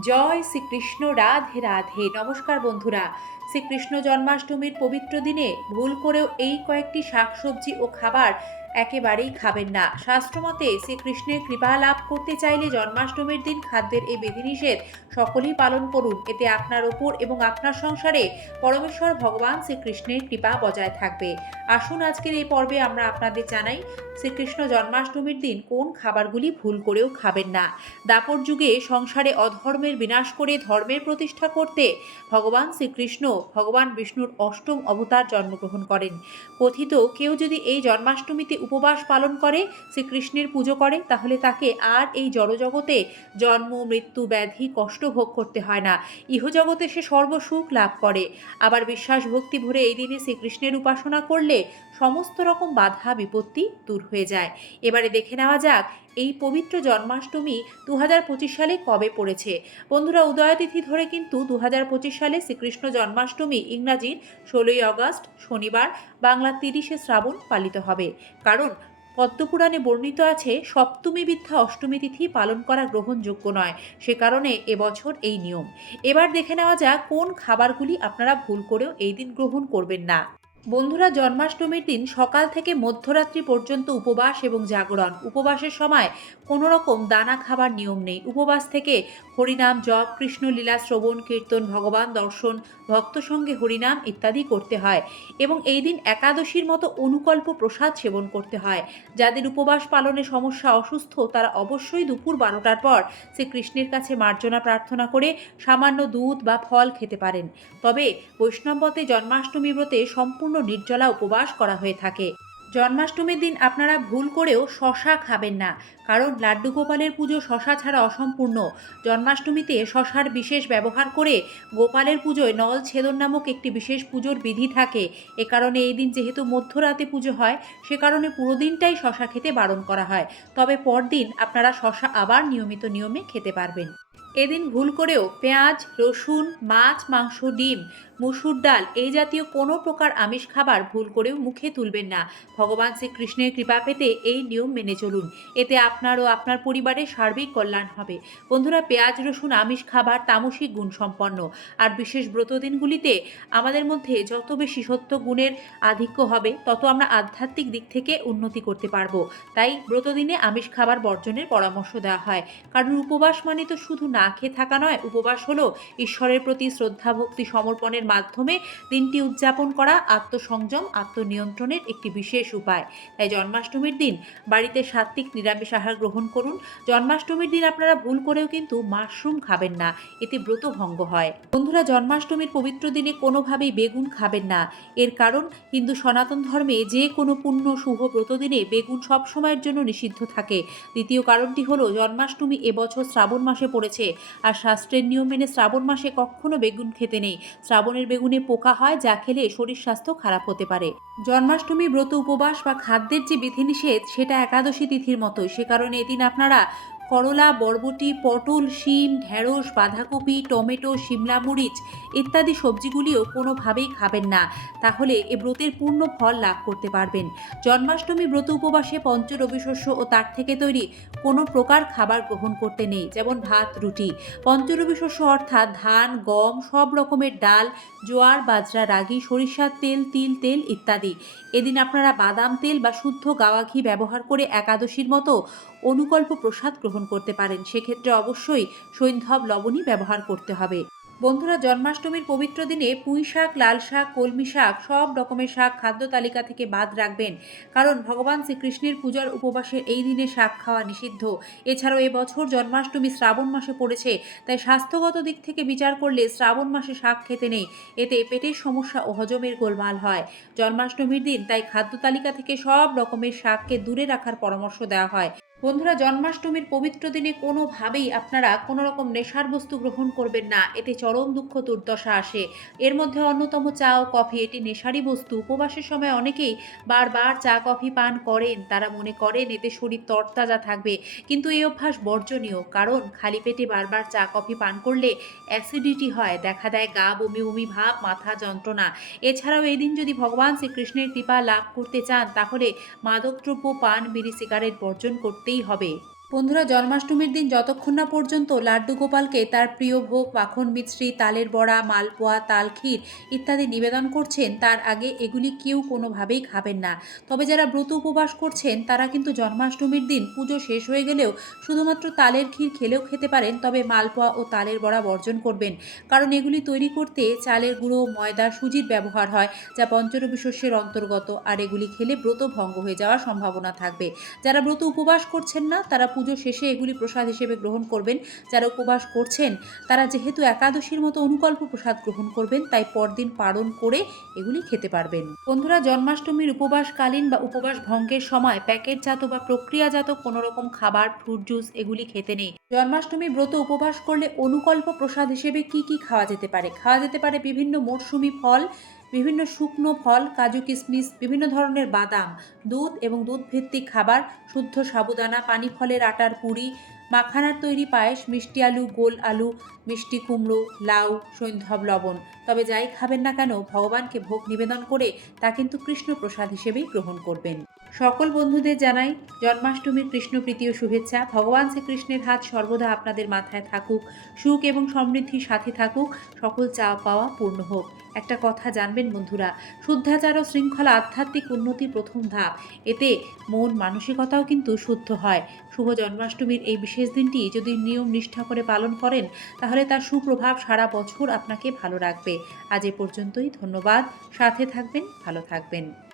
জয় শ্রীকৃষ্ণ, রাধে রাধে। নমস্কার বন্ধুরা। শ্রীকৃষ্ণ জন্মাষ্টমীর পবিত্র দিনে ভুল করেও এই কয়েকটি শাকসবজি ও খাবার একেবারেই খাবেন না। শাস্ত্রমতে শ্রীকৃষ্ণের কৃপা লাভ করতে চাইলে জন্মাষ্টমীর দিন খাদ্যের এই বিধিনিষেধ সকলেই পালন করুন। এতে আপনার ওপর এবং আপনার সংসারে পরমেশ্বর ভগবান শ্রীকৃষ্ণের কৃপা বজায় থাকবে। আসুন আজকের এই পর্বে আমরা আপনাদের জানাই, শ্রীকৃষ্ণ জন্মাষ্টমীর দিন কোন খাবারগুলি ভুল করেও খাবেন না। দাপর যুগে সংসারে অধর্মের বিনাশ করে ধর্মের প্রতিষ্ঠা করতে ভগবান শ্রীকৃষ্ণ, ভগবান বিষ্ণুর অষ্টম অবতার জন্মগ্রহণ করেন। কথিত কেউ যদি এই জন্মাষ্টমীতে উপবাস পালন করে, শ্রীকৃষ্ণের পুজো করে, তাহলে তাকে আর এই জড়জগতে জন্ম, মৃত্যু, ব্যাধি, কষ্ট ভোগ করতে হয় না। ইহজগতে সে সর্বসুখ লাভ করে। আবার বিশ্বাস ভক্তি ভরে এই দিনে শ্রীকৃষ্ণের উপাসনা করলে সমস্ত রকম বাধা, বিপত্তি দূর হয়ে যায়। এবারে দেখে নেওয়া যাক এই পবিত্র জন্মাষ্টমী দু হাজার পঁচিশ সালে কবে পড়েছে? বন্ধুরা উদয়তিথি ধরে কিন্তু দু হাজার পঁচিশ সালে শ্রীকৃষ্ণ জন্মাষ্টমী ইংরাজির ষোলোই আগস্ট শনিবার, বাংলা তিরিশে শ্রাবণ পালিত হবে। কারণ, পদ্মপুরাণে বর্ণিত আছে, সপ্তমী বিদ্যা অষ্টমী তিথি পালন করা গ্রহণযোগ্য নয়। সে কারণে এবছর এই নিয়ম। এবার দেখে নেওয়া যাক কোন খাবারগুলি আপনারা ভুল করেও এই দিন গ্রহণ করবেন না। বন্ধুরা জন্মাষ্টমীর দিন সকাল থেকে মধ্যরাত্রি পর্যন্ত উপবাস এবং জাগরণ। উপবাসের সময় কোনো রকম দানা খাবার নিয়ম নেই। উপবাস থেকে হরিনাম, জপ, কৃষ্ণ লীলা, শ্রবণ, কীর্তন, ভগবান দর্শন, ভক্ত সঙ্গে হরিনাম ইত্যাদি করতে হয় এবং এই দিন একাদশীর মতো অনুকল্প প্রসাদ সেবন করতে হয়। যাদের উপবাস পালনে সমস্যা অসুস্থ, তারা অবশ্যই দুপুর বারোটার পর শ্রীকৃষ্ণের কাছে মার্জনা প্রার্থনা করে সামান্য দুধ বা ফল খেতে পারেন। তবে বৈষ্ণবতে জন্মাষ্টমী ব্রতে সম্পূর্ণ নির্জলা উপবাস করা হয়ে থাকে। জন্মাষ্টমীর দিন আপনারা ভুল করেও শশা খাবেন না, কারণ লাড্ডু গোপালের পুজো শশা ছাড়া অসম্পূর্ণ। জন্মাষ্টমীতে শশার বিশেষ ব্যবহার করে গোপালের পুজোয় নল ছেদন নামক একটি বিশেষ পুজোর বিধি থাকে। এ কারণে এই দিন যেহেতু মধ্যরাতে পুজো হয়, সে কারণে পুরো দিনটাই শশা খেতে বারণ করা হয়। তবে পরদিন আপনারা শশা আবার নিয়মিত নিয়মে খেতে পারবেন। এদিন ভুল করেও পেঁয়াজ, রসুন, মাছ, মাংস, ডিম মুসুর ডাল, এই জাতীয় কোনো প্রকার আমিষ খাবার ভুল করেও মুখে তুলবেন না। ভগবান শ্রীকৃষ্ণের কৃপা পেতে এই নিয়ম মেনে চলুন। এতে আপনার ও আপনার পরিবারের সার্বিক কল্যাণ হবে। বন্ধুরা, পেঁয়াজ, রসুন, আমিষ খাবার তামসিক গুণ সম্পন্ন আর বিশেষ ব্রত দিনগুলিতে আমাদের মধ্যে যত বেশি সত্য গুণের আধিক্য হবে, তত আমরা আধ্যাত্মিক দিক থেকে উন্নতি করতে পারব। তাই ব্রতদিনে আমিষ খাবার বর্জনের পরামর্শ দেওয়া হয়। কারণ উপবাস মানে তো শুধু না খেয়ে থাকা নয়, উপবাস হলো ঈশ্বরের প্রতি শ্রদ্ধা ভক্তি সমর্পণের মাধ্যমে দিনটি উদযাপন করা আত্মসংযম, আত্মনিয়ন্ত্রণের একটি বিশেষ উপায়। তাই জন্মাষ্টমীর দিন বাড়িতে সাত্ত্বিক নিরামিষ আহার গ্রহণ করুন। জন্মাষ্টমীর দিন আপনারা ভুল করেও কিন্তু মাশরুম খাবেন না, এতে ব্রত ভঙ্গ হয়। বন্ধুরা, জন্মাষ্টমীর পবিত্র দিনে কোনোভাবেই বেগুন খাবেন না। এর কারণ, হিন্দু সনাতন ধর্মে যে কোনো পুণ্য, শুভ ব্রত দিনে বেগুন সব সময়ের জন্য নিষিদ্ধ থাকে। দ্বিতীয় কারণটি হলো, জন্মাষ্টমী এবছর শ্রাবণ মাসে পড়েছে। আর শাস্ত্রের নিয়ম মেনে শ্রাবণ মাসে কখনো বেগুন খেতে নেই। শ্রাবণের বেগুনে পোকা হয়, যা খেলে শরীর স্বাস্থ্য খারাপ হতে পারে। জন্মাষ্টমী, ব্রত উপবাস বা খাদ্যের যে বিধিনিষেধ, সেটা একাদশী তিথির মতোই। সে কারণে এদিন আপনারা করলা, বরবটি, পটল, শিম, ঢেঁড়স, বাঁধাকপি, টমেটো, শিমলা মরিচ ইত্যাদি সবজিগুলিও কোনোভাবেই খাবেন না। তাহলে এ ব্রতের পূর্ণ ফল লাভ করতে পারবেন। জন্মাষ্টমী ব্রত উপবাসে পঞ্চ রবিশস্য ও তার থেকে তৈরি কোনো প্রকার খাবার গ্রহণ করতে নেই, যেমন ভাত, রুটি। পঞ্চরবি শস্য অর্থাৎ ধান, গম, সব রকমের ডাল, জোয়ার, বাজরা, রাগি, সরিষার তেল, তিল তেল ইত্যাদি। এদিন আপনারা বাদাম তেল বা শুদ্ধ গাওয়া ঘি ব্যবহার করে একাদশীর মতো অনুকল্প প্রসাদ গ্রহণ করতে পারেন। সেক্ষেত্রে অবশ্যই সৈন্ধব লবণই ব্যবহার করতে হবে। বন্ধুরা, জন্মাষ্টমীর পবিত্র দিনে পুঁই শাক, লাল শাক, কলমি শাক সব রকমের শাক খাদ্য তালিকা থেকে বাদ রাখবেন। কারণ ভগবান শ্রীকৃষ্ণের পূজার উপবাসের এই দিনে শাক খাওয়া নিষিদ্ধ। এছাড়াও এবছর জন্মাষ্টমী শ্রাবণ মাসে পড়েছে, তাই স্বাস্থ্যগত দিক থেকে বিচার করলে শ্রাবণ মাসে শাক খেতে নেই। এতে পেটের সমস্যা ও হজমের গোলমাল হয়। জন্মাষ্টমীর দিন তাই খাদ্য তালিকা থেকে সব রকমের শাককে দূরে রাখার পরামর্শ দেওয়া হয়। বন্ধুরা, জন্মাষ্টমীর পবিত্র দিনে কোনোভাবেই আপনারা কোনো রকম নেশার বস্তু গ্রহণ করবেন না। এতে চরম দুঃখ, দুর্দশা আসে। এর মধ্যে অন্যতম চা ও কফি, এটি নেশারই বস্তু। উপবাসের সময় অনেকেই বারবার চা, কফি পান করেন। তারা মনে করেন, এতে শরীর তরতাজা থাকবে। কিন্তু এই অভ্যাস বর্জনীয়। কারণ খালি পেটে বারবার চা, কফি পান করলে অ্যাসিডিটি হয়, দেখা দেয় গা বমি বমি ভাব, মাথা যন্ত্রণা। এছাড়াও এই দিন যদি ভগবান শ্রীকৃষ্ণের কৃপা লাভ করতে চান, তাহলে মাদকদ্রব্য, পান, বিড়ি, সিগারেট বর্জন করতেই হবে। বন্ধুরা, জন্মাষ্টমীর দিন যতক্ষণ না পর্যন্ত লাড্ডু গোপালকে তার প্রিয় ভোগ, মাখন মিশ্রি তালের বড়া, মালপোয়া, তাল ক্ষীর ইত্যাদি নিবেদন করছেন, তার আগে এগুলি কেউ কোনোভাবেই খাবেন না। তবে যারা ব্রত উপবাস করছেন, তারা কিন্তু জন্মাষ্টমীর দিন পুজো শেষ হয়ে গেলেও শুধুমাত্র তালের ক্ষীর খেলেও খেতে পারেন, তবে মালপোয়া ও তালের বড়া বর্জন করবেন। কারণ এগুলি তৈরি করতে চালের গুঁড়ো, ময়দা, সুজির ব্যবহার হয়, যা পঞ্চরবি শস্যের অন্তর্গত, আর এগুলি খেলে ব্রত ভঙ্গ হয়ে যাওয়ার সম্ভাবনা থাকবে। যারা ব্রত উপবাস করছেন না, তারা পুজো শেষে এগুলি প্রসাদ হিসেবে গ্রহণ করবেন। যারা উপবাস করছেন, তারা যেহেতু একাদশীর মতো অনুকল্প প্রসাদ গ্রহণ করবেন, তাই পরদিন পালন করে এগুলি খেতে পারবেন। বন্ধুরা, জন্মাষ্টমীর উপবাসকালীন বা উপবাস ভঙ্গের সময় প্যাকেটজাত বা প্রক্রিয়াজাত কোনো রকম খাবার ফ্রুট জুস এগুলি খেতে নেই। জন্মাষ্টমী ব্রত উপবাস করলে অনুকল্প প্রসাদ হিসেবে কি কি খাওয়া যেতে পারে? খাওয়া যেতে পারে বিভিন্ন মরশুমি ফল বিভিন্ন শুকনো ফল, কাজু কিশমিশ, বিভিন্ন ধরনের বাদাম, দুধ এবং দুধ ভিত্তিক খাবার, শুদ্ধ সাবুদানা পানি ফলের আটার পুরি, মাখানার তৈরি পায়েস, মিষ্টি আলু, গোল আলু, মিষ্টি কুমড়ো, লাউ সৈন্ধব লবণ। তবে যাই খাবেন না কেন, ভগবানকে ভোগ নিবেদন করে তা কিন্তু কৃষ্ণ প্রসাদ হিসেবেই গ্রহণ করবেন। সকল বন্ধুদের জানাই জন্মাষ্টমীর কৃষ্ণপ্রীতি ও শুভেচ্ছা। ভগবান শ্রীকৃষ্ণের হাত সর্বদা আপনাদের মাথায় থাকুক, সুখ এবং সমৃদ্ধির সাথে থাকুক, সকল চাওয়া পাওয়া পূর্ণ হোক। একটা কথা জানবেন বন্ধুরা, শুদ্ধাচার ও শৃঙ্খলা আধ্যাত্মিক উন্নতির প্রথম ধাপ। এতে মন মানসিকতাও কিন্তু শুদ্ধ হয়। শুভ জন্মাষ্টমীর এই বিশেষ দিনটি যদি নিয়ম নিষ্ঠা করে পালন করেন, তাহলে তার সুপ্রভাব সারা বছর আপনাকে ভালো রাখবে। আজ এ পর্যন্তই, ধন্যবাদ। সাথে থাকবেন, ভালো থাকবেন।